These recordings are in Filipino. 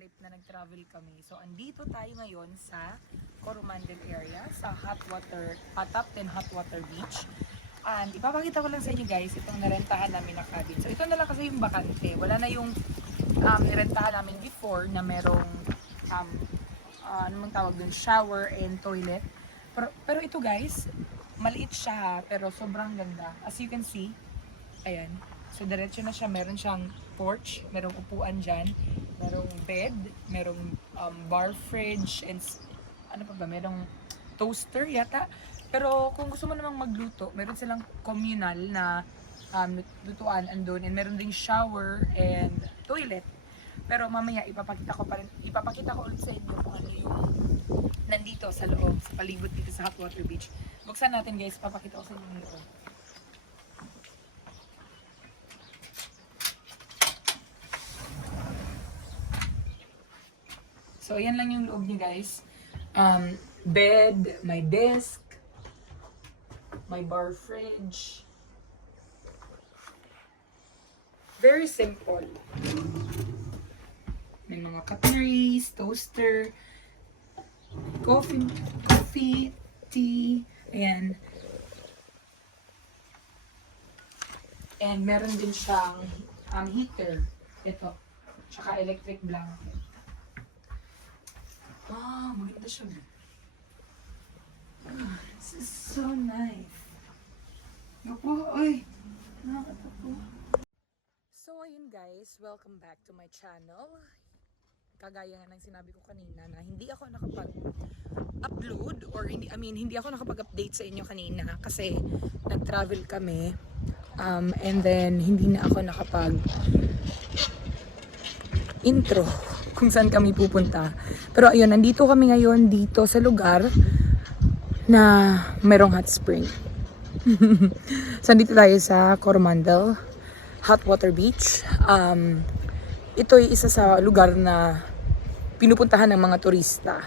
clip na nag-travel kami. So, andito tayo ngayon sa Coromandel area, sa Top 10 Hot Water Beach. And ipapakita ko lang sa inyo guys, itong narentahan namin na cabin. So, ito na lang kasi yung bakante. Wala na yung nirentahan namin before na merong, ano mang tawag dun, shower and toilet. Pero ito guys, maliit siya ha, pero sobrang ganda. As you can see, ayan. So, diretso na siya. Meron siyang porch, merong upuan dyan, merong bed, merong bar fridge, and ano pa ba, merong toaster yata. Pero kung gusto mo namang magluto, meron silang communal na lutuan andun, and meron ding shower and toilet. Pero mamaya ipapakita ko ulit sa inyo kung ano yung nandito sa loob, sa palibot dito sa Hot Water Beach. Buksan natin guys, ipapakita ko sa inyo yung loob. So, ayan lang yung loob niya guys. Bed, my desk, my bar fridge. Very simple. May mga cutleries, toaster, coffee, tea, ayan. And meron din siyang heater. Ito. Tsaka electric blanket. Wow, maganda siya. This is so nice. Naku, oy. Nakakatapo. So, ayun guys, welcome back to my channel. Kagaya nga ng sinabi ko kanina na hindi ako nakapag-upload or hindi ako nakapag-update sa inyo kanina kasi nag-travel kami. And then, hindi na ako nakapag-intro kung saan kami pupunta. Pero ayun, nandito kami ngayon dito sa lugar na merong hot spring. So, nandito tayo sa Coromandel Hot Water Beach. Ito ay isa sa lugar na pinupuntahan ng mga turista.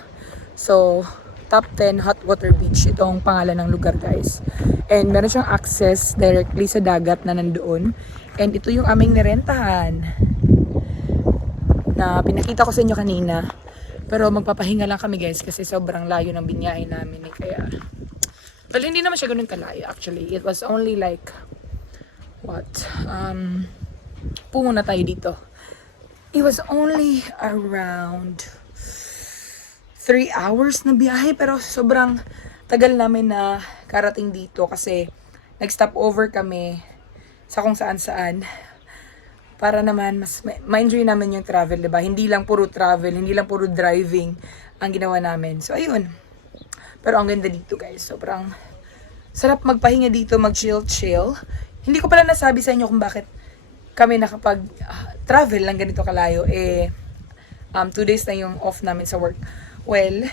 So, Top 10 Hot Water Beach. Ito ang pangalan ng lugar guys. And meron siyang access directly sa dagat na nandoon. And ito yung aming nirentahan na pinakita ko sa inyo kanina. Pero magpapahinga lang kami guys kasi sobrang layo ng binyahe namin eh. Kaya, well, hindi naman siya ganun kalayo actually. It was only like, pumunta tayo dito. It was only around 3 hours na biyahe pero sobrang tagal namin na karating dito kasi nag-stop over kami sa kung saan-saan. Para naman mas ma-enjoy namin yung travel, diba? Hindi lang puro travel, hindi lang puro driving ang ginawa namin. So, ayun. Pero ang ganda dito, guys. Sobrang sarap magpahinga dito, mag-chill-chill. Hindi ko pala nasabi sa inyo kung bakit kami nakapag-travel lang ganito kalayo. 2 days na yung off namin sa work. Well,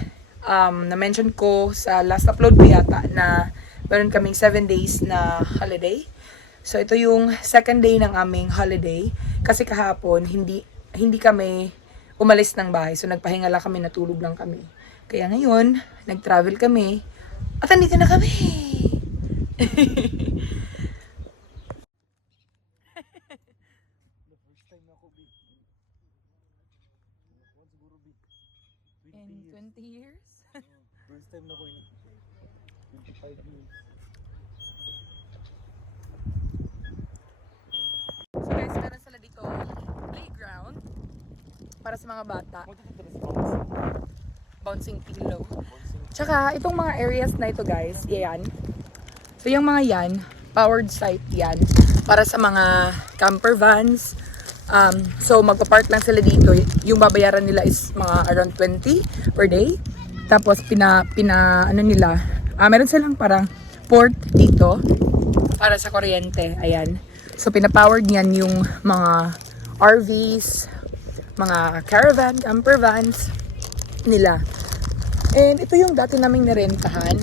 na-mention ko sa last upload ko yata na meron kaming 7 days na holiday. So, ito yung second day ng aming holiday. Kasi kahapon, hindi kami umalis ng bahay. So, nagpahinga lang kami, natulog lang kami. Kaya ngayon, nag-travel kami. At andito na kami! In 20 years? First time na ko in 25 years. So guys, meron sila dito playground para sa mga bata. Bouncing pillow. Tsaka itong mga areas na ito guys, yan. So yung mga yan, powered site yan. Para sa mga camper vans. So magpa-park lang sila dito. Yung babayaran nila is mga around 20 per day. Tapos meron silang parang port dito para sa kuryente. Ayan. So, pinapowered niyan yung mga RVs, mga caravan, camper vans nila. And ito yung dati naming nirentahan.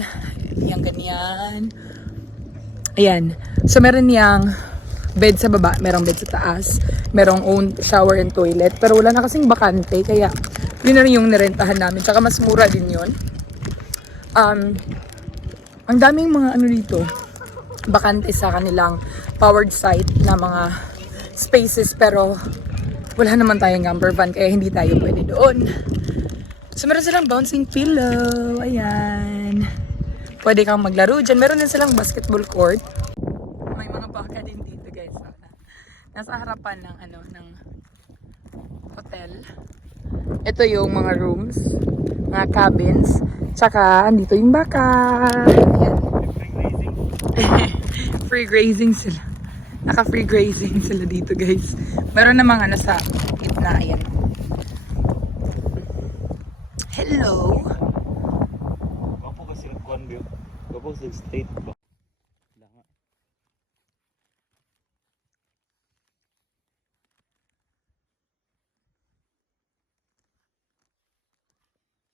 Yung ganyan. Ayan. So, meron niyang bed sa baba, merong bed sa taas, merong own shower and toilet. Pero wala na kasing bakante, kaya yun na rin yung nirentahan namin. Tsaka mas mura din yun. Ang daming mga dito, bakante sa kanilang powered site na mga spaces, pero wala naman tayong camper van kaya hindi tayo pwede doon. So meron silang bouncing pillow. Ayan. Pwede kang maglaro dyan. Meron din silang basketball court. May mga baka din dito guys. Nasa harapan ng ng hotel. Ito yung mga rooms, mga cabins. Tsaka andito yung baka. Ayan. Free grazing sila. Naka-free grazing sila dito guys. Meron namang sa gitna. Ayan. Hello. Ako kasi nagkuhan view. Ako sa straight ba? Langa.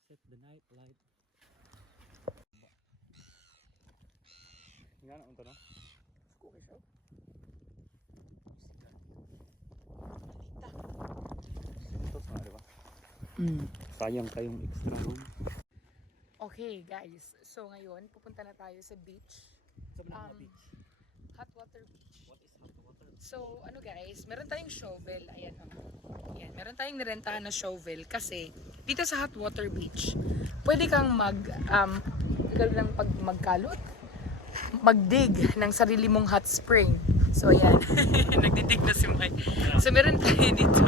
Set the night light. Nga na unta na? Ito sa diba? Sayang kayong extra room. Okay guys, so ngayon pupunta na tayo sa beach. Beach. Hot water beach. What is hot water? So guys, meron tayong shovel. Ayan Ayan, meron tayong nirentahan na shovel kasi dito sa hot water beach, pwede kang magkalot, magdig ng sarili mong hot spring. So ayan, nagdidig na si Mike. So meron tayo dito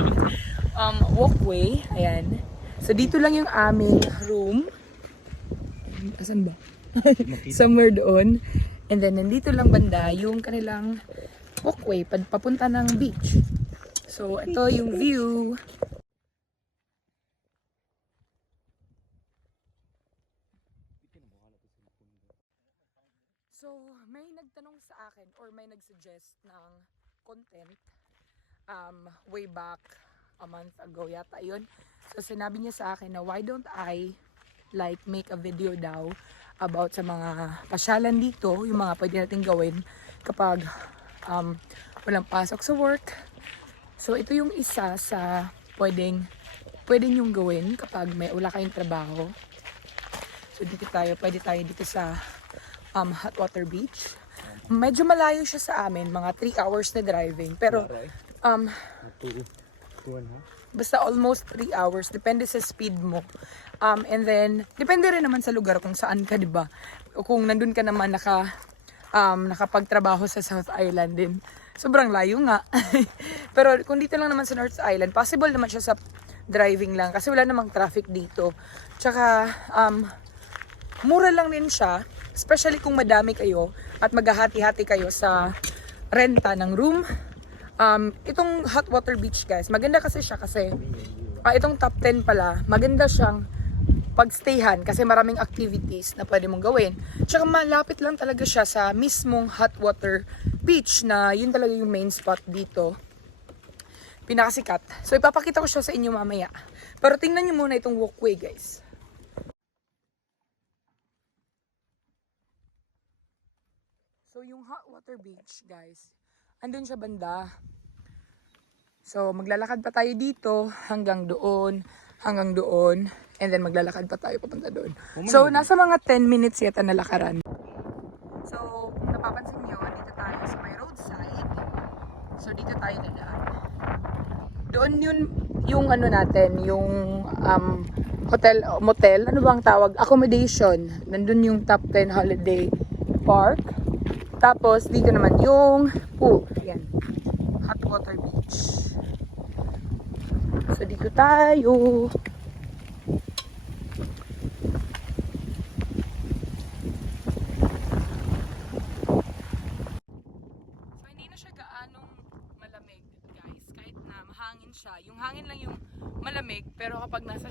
walkway. Ayan. So dito lang yung aming room. Asan ba? Somewhere doon. And then nandito lang banda yung kanilang walkway papunta ng beach. So ito yung view. So may nagtanong sa akin or may nagsuggest ng content way back a month ago yata yun. So sinabi niya sa akin na why don't I make a video daw about sa mga pasyalan dito, yung mga pwede natin gawin kapag walang pasok sa work. So ito yung isa sa pwede nyong gawin kapag wala kayong trabaho. So pwede tayo dito sa hot water beach. Medyo malayo siya sa amin, mga 3 hours na driving. Pero basta almost 3 hours, depende sa speed mo. And then, depende rin naman sa lugar kung saan ka, di ba? O kung nandun ka naman nakapagtrabaho sa South Island din. Sobrang layo nga. Pero kung dito lang naman sa North Island, possible naman siya sa driving lang kasi wala namang traffic dito. Tsaka, mura lang din siya, especially kung madami kayo at maghahati-hati kayo sa renta ng room. Itong hot water beach guys, maganda kasi siya kasi itong top 10 pala, maganda siyang pagstayhan kasi maraming activities na pwede mong gawin. Tsaka malapit lang talaga siya sa mismong hot water beach na yun talaga yung main spot dito. Pinakasikat. So ipapakita ko siya sa inyo mamaya. Pero tingnan nyo muna itong walkway guys. So yung hot water beach guys, andun siya banda. So maglalakad pa tayo dito hanggang doon, and then maglalakad pa tayo papunta doon. So nasa mga 10 minutes yata na lakaran. So kung napapansin nyo, dito tayo sa may roadside. So dito tayo dadaan. Doon yun yung natin, yung motel, ano bang tawag? Accommodation. Nandun yung top 10 holiday park. Tapos dito naman yung pool. Ayan. Hot water beach. So dito tayo. So hindi na siya gaanong malamig, guys. Kahit na mahangin siya. Yung hangin lang yung malamig, pero kapag nasa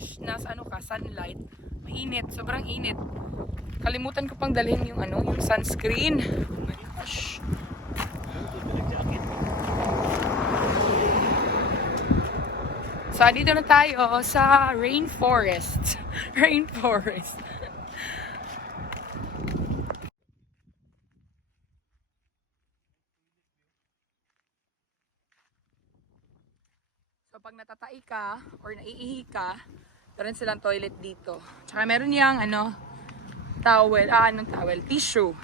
sunlight, mainit, sobrang init. Kalimutan ko pang dalhin yung yung sunscreen. Oh my gosh. So, dito na tayo sa rainforest. Rainforest. So, pag natatai ka or naiihi ka, meron silang toilet dito. Tsaka meron yang towel, tissue.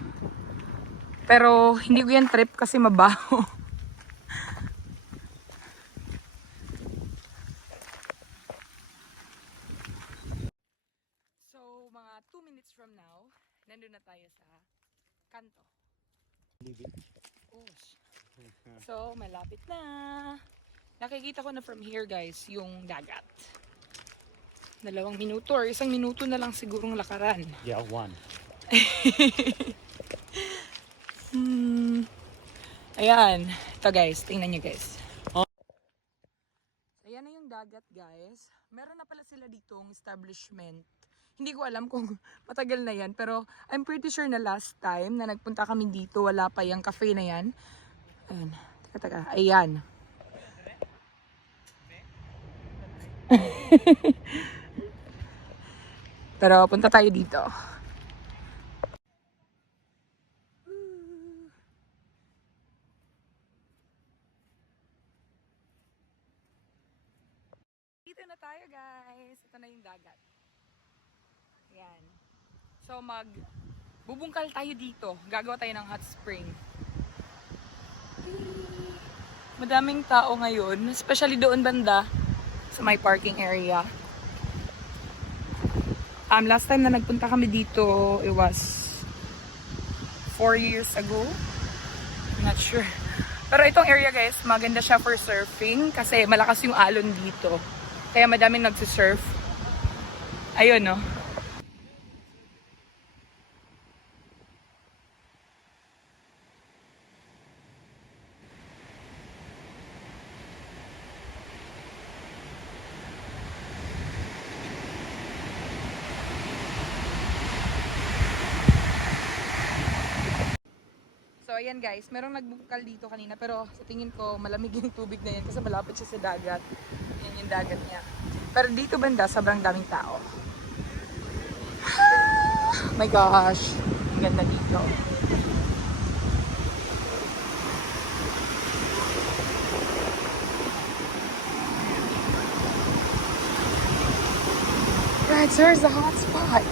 Pero hindi ko yan trip kasi mabaho. So, malapit na. Nakikita ko na from here guys, yung dagat. 2 minuto or 1 minuto na lang sigurong lakaran. Yeah, 1. Ayan. Ito guys, tingnan nyo guys. Ayan na yung dagat guys. Meron na pala sila ditong establishment. Hindi ko alam kung matagal na yan. Pero I'm pretty sure na last time na nagpunta kami dito, wala pa yung cafe na yan. Ayan. Teka. Ayan. Pero punta tayo dito. Dito na tayo guys. Ito na yung dagat. Ayan. So bubungkal tayo dito. Gagawa tayo ng hot spring. Madaming tao ngayon, especially doon banda sa may parking area. Last time na nagpunta kami dito, it was 4 years ago. I'm not sure. Pero itong area guys, maganda siya for surfing kasi malakas yung alon dito. Kaya madaming nagsisurf. Ayun no. So ayan guys, merong nagbukal dito kanina pero sa tingin ko malamig yung tubig na yan kasi malapit siya sa dagat. Yan yung dagat niya. Pero dito banda, sobrang daming tao. Oh my gosh, ang ganda dito. Right, so here's the hot spot.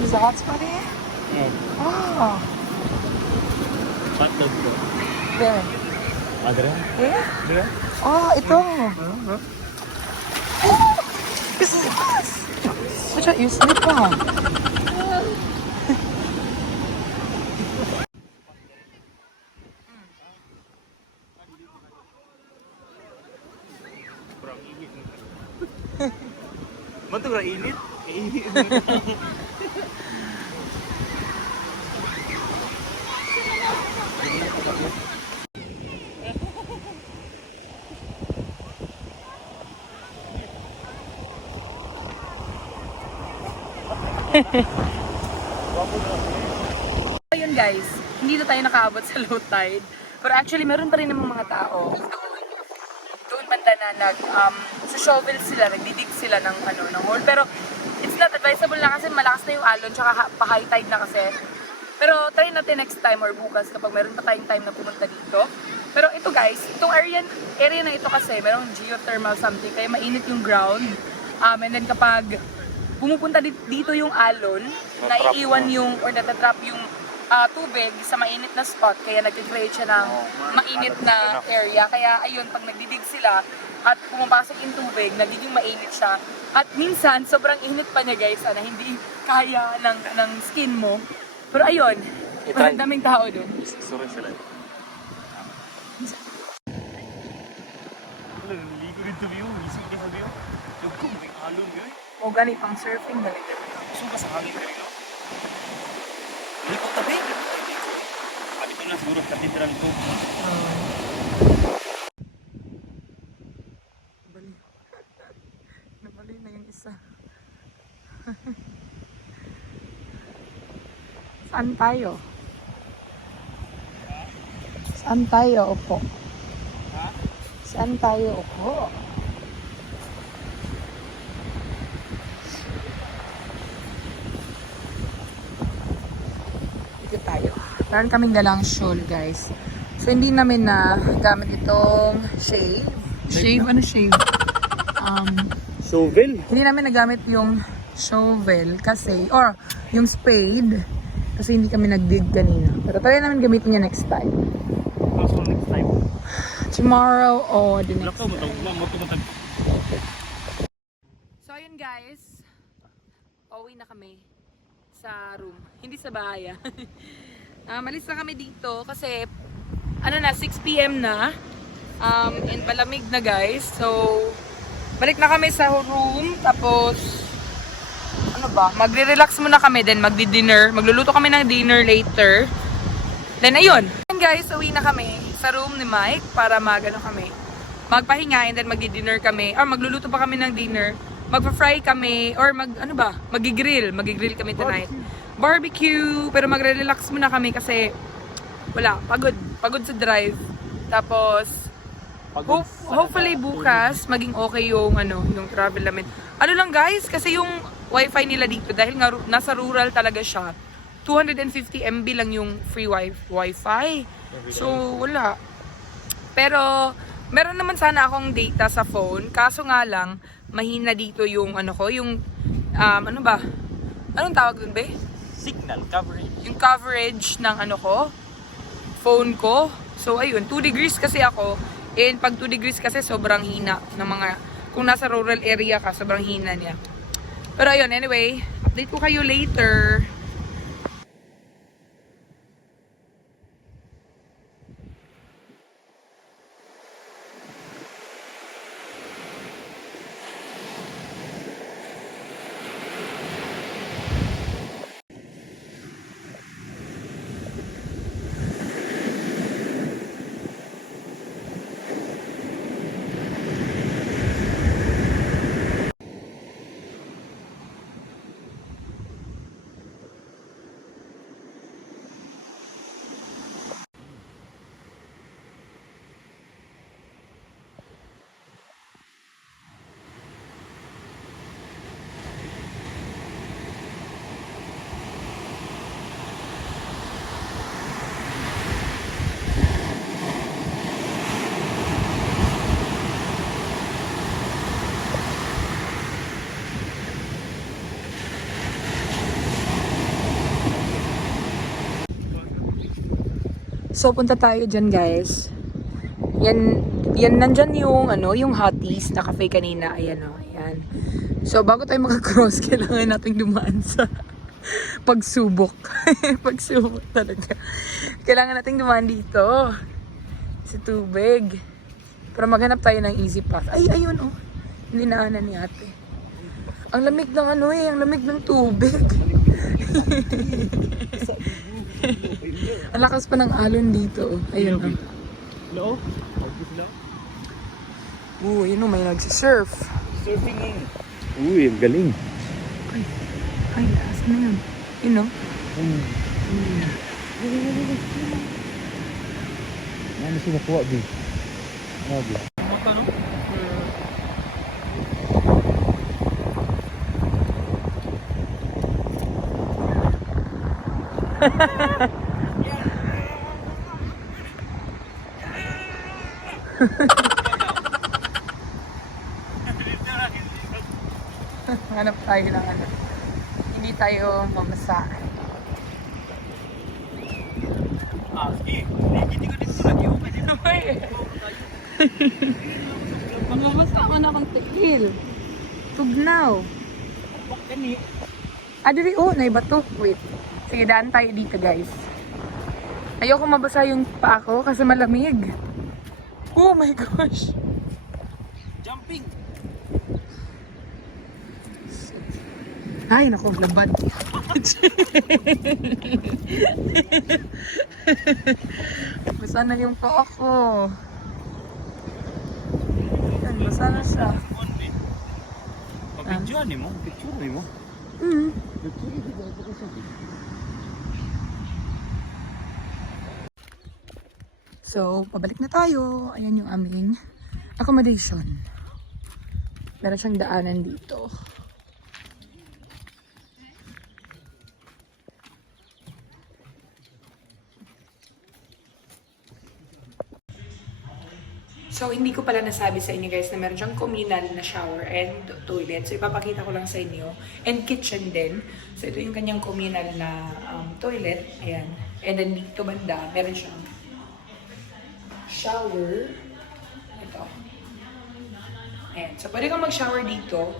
There's a hot spot here? Oh. Hot tub ko. There. Adra? Yeah? Dira? Oh, ito. Oh, this is us. Watch out, you slip on. Kurang init. Mantu kurang init? Init. Ayun guys, hindi na tayo nakaabot sa low tide. Pero actually, meron pa rin namang mga tao. Doon banda na sa shovel sila, nagdidig sila ng hole. Pero it's not advisable na kasi malakas na yung alon, tsaka pa high tide na kasi. Pero try natin next time or bukas kapag meron pa tayong time na pumunta dito. Pero ito guys, itong area na ito kasi merong geothermal something, kaya mainit yung ground. And then kapag pumupunta dito yung alon, naiiwan yung or natatrap yung tubig sa mainit na spot, kaya nag-create siya ng mainit na area. Kaya ayun, pag nagdidig sila at pumapasok yung tubig, nagiging mainit siya. At minsan, sobrang init pa niya guys, na hindi kaya ng skin mo. Pero ayun, ang daming tao doon. Sorry sila. Wala, naligo dito view. Isip niya sa view. Yung may alon yun. O ganit pang surfing balik. Gusto ka sa hangin ka rin, no? Likot tabi. Dito na siguro sa katedral ko. Nabali na yung isa. Saan tayo? Saan tayo upo? Ha? Saan tayo upo? Dito tayo. Meron kaming dalang shawl guys. So hindi namin na gamit itong shave. Shave? Ano shave? Shovel? Hindi namin nagamit yung shovel kasi, or yung spade, kasi hindi kami nag-dig kanina. Pero try namin gamitin niya next time. Also next time. Tomorrow or the next Lako, matag. So ayun guys, pauwi na kami sa room. Hindi sa bahay Malis na kami dito kasi ano na, 6 PM na. And malamig na guys. So, balik na kami sa room. Tapos, ano ba, magre-relax muna kami. Then magdi-dinner. Magluluto kami ng dinner later. Then ayun. And guys, uwi na kami sa room ni Mike para magpahinga and then magdi-dinner kami. Or magluluto pa kami ng dinner. Magpa-fry kami or magigrill kami tonight. Barbecue, pero magre-relax muna kami kasi wala, pagod sa drive. Tapos hopefully bukas maging okay yung travel namin. Ano lang guys, kasi yung wifi nila dito dahil nga nasa rural talaga siya. 250 MB lang yung free wifi. So wala. Pero meron naman sana akong data sa phone, kaso nga lang mahina dito yung anong tawag dun be? Signal coverage. Yung coverage ng phone ko. So ayun, 2 degrees kasi ako. And pag 2 degrees kasi sobrang hina ng kung nasa rural area ka, sobrang hina niya. Pero ayun, anyway, update ko kayo later. So, punta tayo dyan, guys. Yan nandyan yung Hotties na cafe kanina. Ayan, ayan. So, bago tayo makakross, kailangan natin dumaan sa pagsubok. Pagsubok talaga. Kailangan natin dumaan dito. Sa tubig. Para maghanap tayo ng easy path. Ay, ayun, oh. Linaanan ni ate. Ang lamig ng ang lamig ng tubig. Ang lakas pa ng alon dito. Ayun. No? Yun may nagsisurf. Surfing eh. Uy, ang galing. Ay, lakas na yun. Yun o. Ano siya nakuha, B? Ano, B? Hanap tayo ng hindi tayo mamasa. Sige. Hindi ko dito lagi. Mamasa ako na akong tigil. Tugnaw. Kani. Diri, naibato. Wait. Sige, daan tayo dito, guys. Ayoko mabasa yung paa ko kasi malamig. Oh my gosh. Jumping. Ay, naku, labad. Basa na yung paa ko. Yan, basa na siya. Pabidyoan mo? Picture mo? So, pabalik na tayo. Ayan yung aming accommodation. Meron siyang daanan dito. So, hindi ko pala nasabi sa inyo guys na meron siyang communal na shower and toilet. So, ipapakita ko lang sa inyo. And kitchen din. So, ito yung kanyang communal na toilet. Ayan. And then dito banda, meron siyang shower. Ito. Ayan. So, pwede kang mag-shower dito.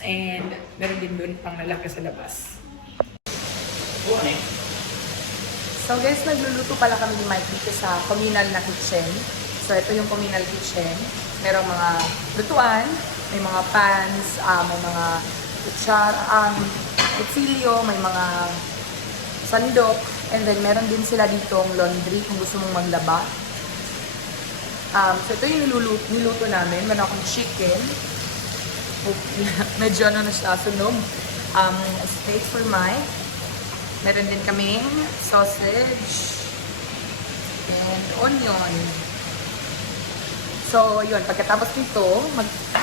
And meron din doon pang lalaki sa labas. Ano eh? So guys, nagluluto pala kami ni Mike dito sa communal na kitchen. So ito yung communal kitchen. Merong mga lutuan, may mga pans, may mga kutsilyo, may mga sandok, and then meron din sila ditong laundry kung gusto mong maglaba. So ito yung niluto namin. Meron akong chicken. Medyo ano na siya, sunog. Steak for Mike. Meron din kaming sausage and onion. So, yun. Pagkatapos nito,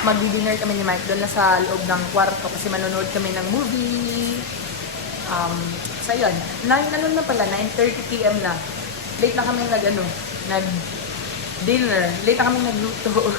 mag-dinner kami ni Mike doon na sa loob ng kwarto kasi manonood kami ng movie. So, yun. Ano na pala, 9:30 PM na. Late na kami nag-dinner. Late na kami nagluto.